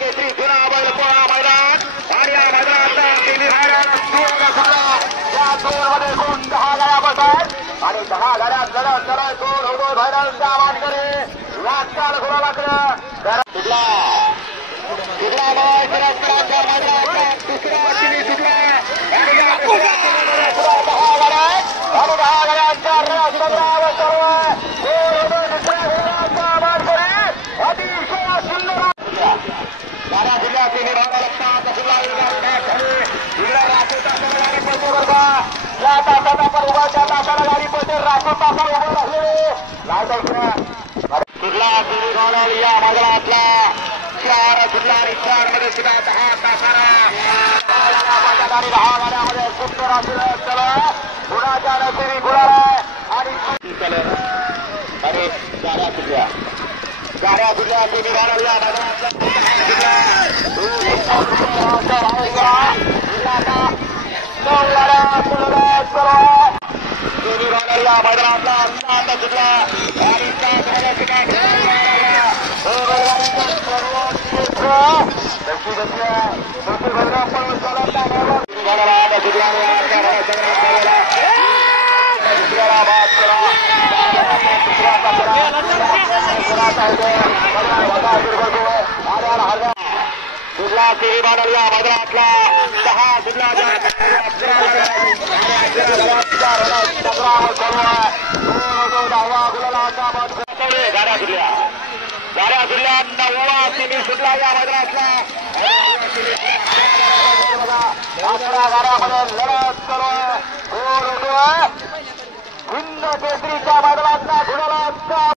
केसरी जुना बैलपोळा मैदान आणि या मैदानात तिन्ही या दोनमध्ये गुण 10 गाड्या बसतात आणि 10 गाड्यात लढत लढत दोन होतो भैरवच्या मानकरी लाटकाल गुरा लागलं तिथला तिरस्कराच्या मैदानात दुसरा तिन्ही सुटला आणि या 10 गाड्यांच्या रथ संग्राम सर्व अतिशय सुंदर बारा जिल्ह्याचे निर्धार लागतात जिल्हा गाडी पडते बरं या तासाचा पण उभा त्या तासाला गाडी पडते राखून तासा उभं राहिले कुठला तिन्ही गाड्या या मैदानातला 4 जिल्हा आणि 4 मध्ये सुद्धा 10 तासाला 10 गाड्यामध्ये सुंदर असेल चला गुणाच्या नसेरी गुणाला आणि गाड्या जिल्ह्याचे निघाला या मैदानातला जिल्हा केरी बादल या मैदानातला 10 जिल्ह्याच्या गाड्या जिल्ह्यात 9वा तिन्ही सुटला या मैदानातला 11 गाड्यामध्ये लढत चालू आहे